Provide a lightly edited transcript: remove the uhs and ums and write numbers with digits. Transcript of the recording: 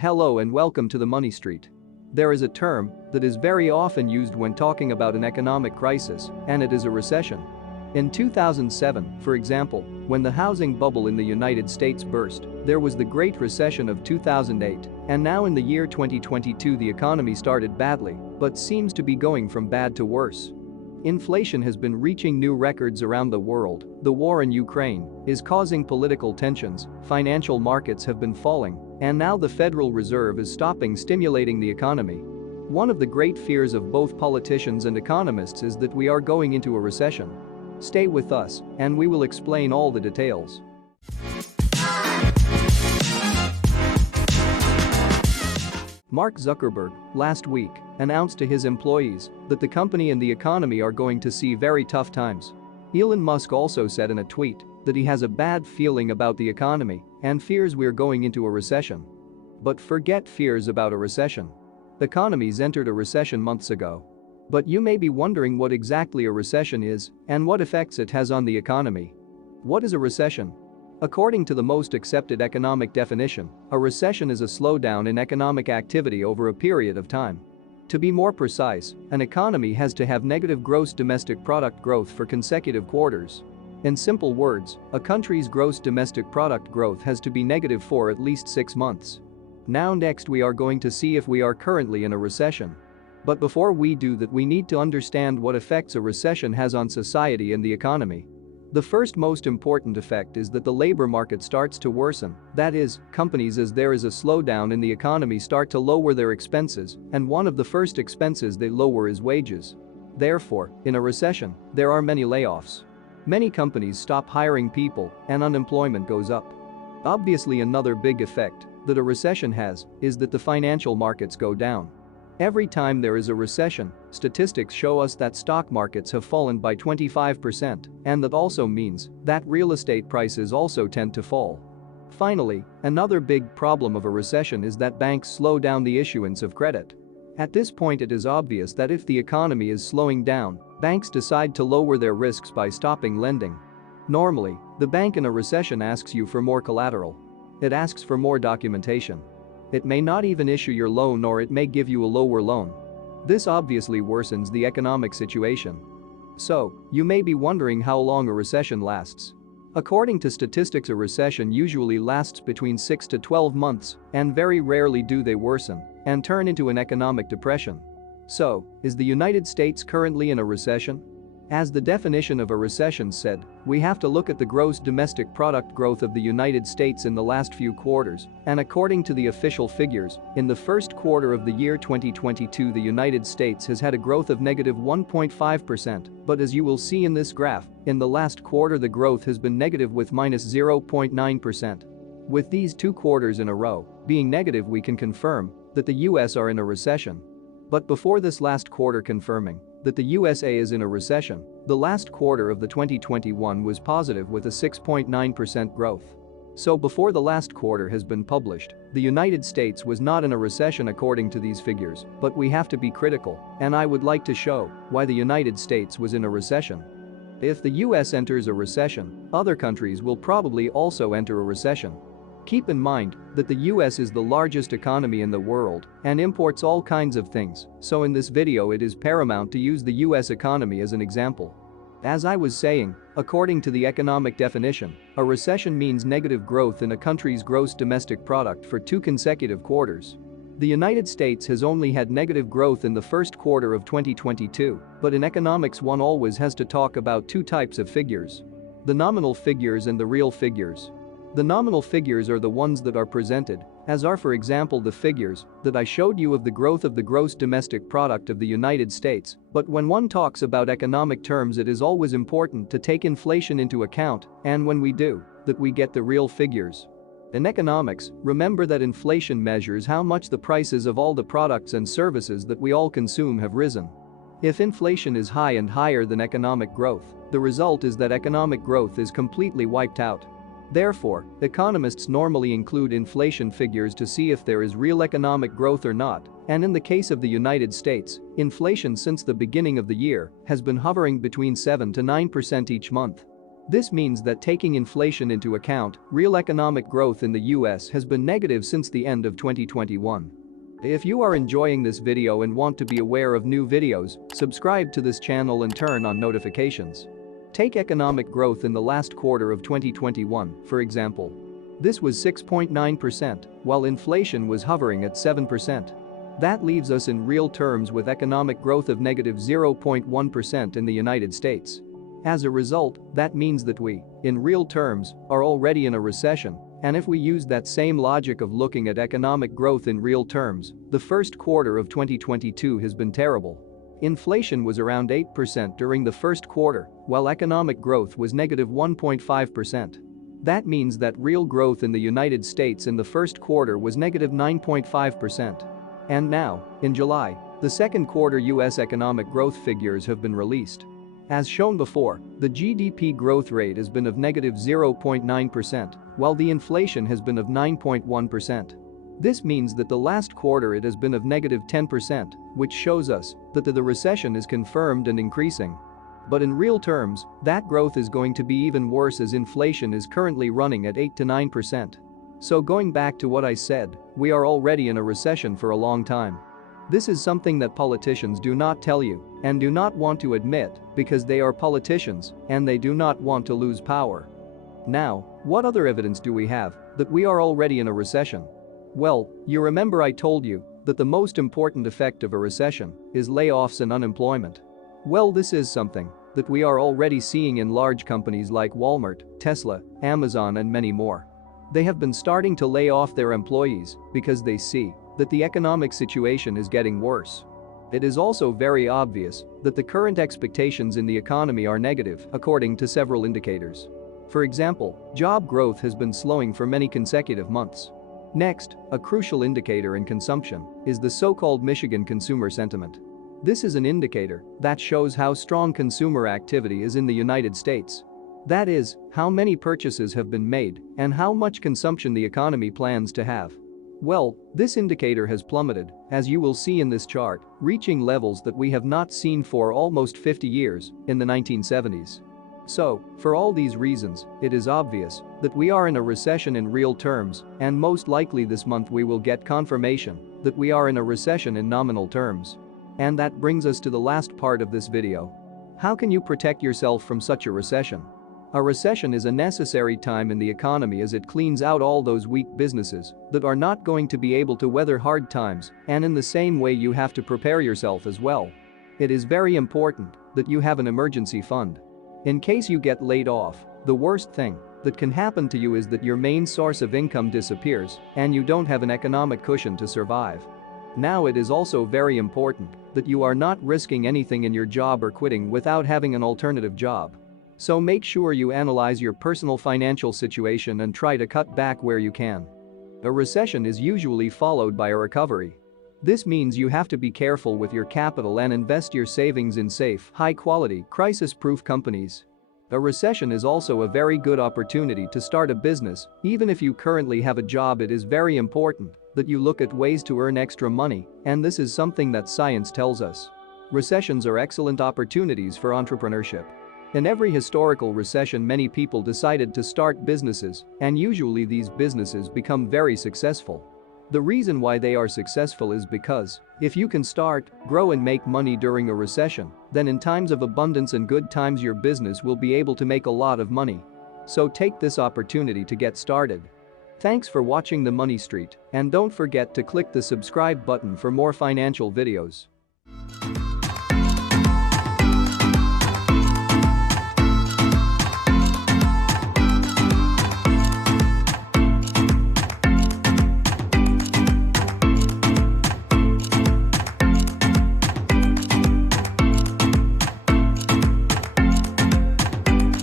Hello and welcome to the Money Street. There is a term that is very often used when talking about an economic crisis, and it is a recession. In 2007, for example, when the housing bubble in the United States burst, there was the Great Recession of 2008, and now in the year 2022 the economy started badly, but seems to be going from bad to worse. Inflation has been reaching new records around the world, the war in Ukraine is causing political tensions, financial markets have been falling, and now the Federal Reserve is stopping stimulating the economy. One of the great fears of both politicians and economists is that we are going into a recession. Stay with us, and we will explain all the details. Mark Zuckerberg, last week, announced to his employees that the company and the economy are going to see very tough times. Elon Musk also said in a tweet that he has a bad feeling about the economy and fears we're going into a recession. But forget fears about a recession. Economies entered a recession months ago. But you may be wondering what exactly a recession is and what effects it has on the economy. What is a recession? According to the most accepted economic definition, a recession is a slowdown in economic activity over a period of time. To be more precise, an economy has to have negative gross domestic product growth for consecutive quarters. In simple words, a country's gross domestic product growth has to be negative for at least 6 months. Now next we are going to see if we are currently in a recession. But before we do that, we need to understand what effects a recession has on society and the economy. The first most important effect is that the labor market starts to worsen, that is, companies as there is a slowdown in the economy start to lower their expenses, and one of the first expenses they lower is wages. Therefore, in a recession, there are many layoffs. Many companies stop hiring people and unemployment goes up. Obviously, another big effect that a recession has is that the financial markets go down. Every time there is a recession, statistics show us that stock markets have fallen by 25%, and that also means that real estate prices also tend to fall. Finally, another big problem of a recession is that banks slow down the issuance of credit. At this point it is obvious that if the economy is slowing down, banks decide to lower their risks by stopping lending. Normally, the bank in a recession asks you for more collateral. It asks for more documentation. It may not even issue your loan, or it may give you a lower loan. This obviously worsens the economic situation. So, you may be wondering how long a recession lasts. According to statistics, a recession usually lasts between 6 to 12 months, and very rarely do they worsen and turn into an economic depression. So, is the United States currently in a recession? As the definition of a recession said, we have to look at the gross domestic product growth of the United States in the last few quarters, and according to the official figures, in the first quarter of the year 2022 the United States has had a growth of negative 1.5%, but as you will see in this graph, in the last quarter the growth has been negative with minus 0.9%. With these 2 quarters in a row being negative, we can confirm that the US are in a recession. But before this last quarter confirming that the USA is in a recession, the last quarter of the 2021 was positive with a 6.9% growth. So before the last quarter has been published, the United States was not in a recession according to these figures, but we have to be critical, and I would like to show why the United States was in a recession. If the US enters a recession, other countries will probably also enter a recession. Keep in mind that the US is the largest economy in the world and imports all kinds of things, so in this video it is paramount to use the US economy as an example. As I was saying, according to the economic definition, a recession means negative growth in a country's gross domestic product for 2 consecutive quarters. The United States has only had negative growth in the first quarter of 2022, but in economics one always has to talk about 2 types of figures: the nominal figures and the real figures. The nominal figures are the ones that are presented, as are for example the figures that I showed you of the growth of the gross domestic product of the United States, but when one talks about economic terms it is always important to take inflation into account, and when we do, that we get the real figures. In economics, remember that inflation measures how much the prices of all the products and services that we all consume have risen. If inflation is high and higher than economic growth, the result is that economic growth is completely wiped out. Therefore, economists normally include inflation figures to see if there is real economic growth or not, and in the case of the United States, inflation since the beginning of the year has been hovering between 7 to 9% each month. This means that taking inflation into account, real economic growth in the US has been negative since the end of 2021. If you are enjoying this video and want to be aware of new videos, subscribe to this channel and turn on notifications. Take economic growth in the last quarter of 2021, for example. This was 6.9%, while inflation was hovering at 7%. That leaves us in real terms with economic growth of negative 0.1% in the United States. As a result, that means that we, in real terms, are already in a recession, and if we use that same logic of looking at economic growth in real terms, the first quarter of 2022 has been terrible. Inflation was around 8% during the first quarter, while economic growth was negative 1.5%. That means that real growth in the United States in the first quarter was negative 9.5%. And now, in July, the second quarter US economic growth figures have been released. As shown before, the GDP growth rate has been of negative 0.9%, while the inflation has been of 9.1%. This means that the last quarter it has been of negative 10%, which shows us that the recession is confirmed and increasing. But in real terms, that growth is going to be even worse as inflation is currently running at 8 to 9%. So going back to what I said, we are already in a recession for a long time. This is something that politicians do not tell you and do not want to admit because they are politicians and they do not want to lose power. Now, what other evidence do we have that we are already in a recession? Well, you remember I told you that the most important effect of a recession is layoffs and unemployment. Well, this is something that we are already seeing in large companies like Walmart, Tesla, Amazon and many more. They have been starting to lay off their employees because they see that the economic situation is getting worse. It is also very obvious that the current expectations in the economy are negative according to several indicators. For example, job growth has been slowing for many consecutive months. Next, a crucial indicator in consumption is the so-called Michigan consumer sentiment. This is an indicator that shows how strong consumer activity is in the United States. That is, how many purchases have been made and how much consumption the economy plans to have. Well, this indicator has plummeted, as you will see in this chart, reaching levels that we have not seen for almost 50 years, in the 1970s. So, for all these reasons, it is obvious that we are in a recession in real terms, and most likely this month we will get confirmation that we are in a recession in nominal terms. And that brings us to the last part of this video. How can you protect yourself from such a recession? A recession is a necessary time in the economy as it cleans out all those weak businesses that are not going to be able to weather hard times, and in the same way you have to prepare yourself as well. It is very important that you have an emergency fund. In case you get laid off, the worst thing that can happen to you is that your main source of income disappears and you don't have an economic cushion to survive. Now it is also very important that you are not risking anything in your job or quitting without having an alternative job. So make sure you analyze your personal financial situation and try to cut back where you can. A recession is usually followed by a recovery. This means you have to be careful with your capital and invest your savings in safe, high-quality, crisis-proof companies. A recession is also a very good opportunity to start a business. Even if you currently have a job, it is very important that you look at ways to earn extra money, and this is something that science tells us. Recessions are excellent opportunities for entrepreneurship. In every historical recession, many people decided to start businesses, and usually these businesses become very successful. The reason why they are successful is because if you can start, grow and make money during a recession, then in times of abundance and good times your business will be able to make a lot of money. So take this opportunity to get started. Thanks for watching The Money Street, and don't forget to click the subscribe button for more financial videos.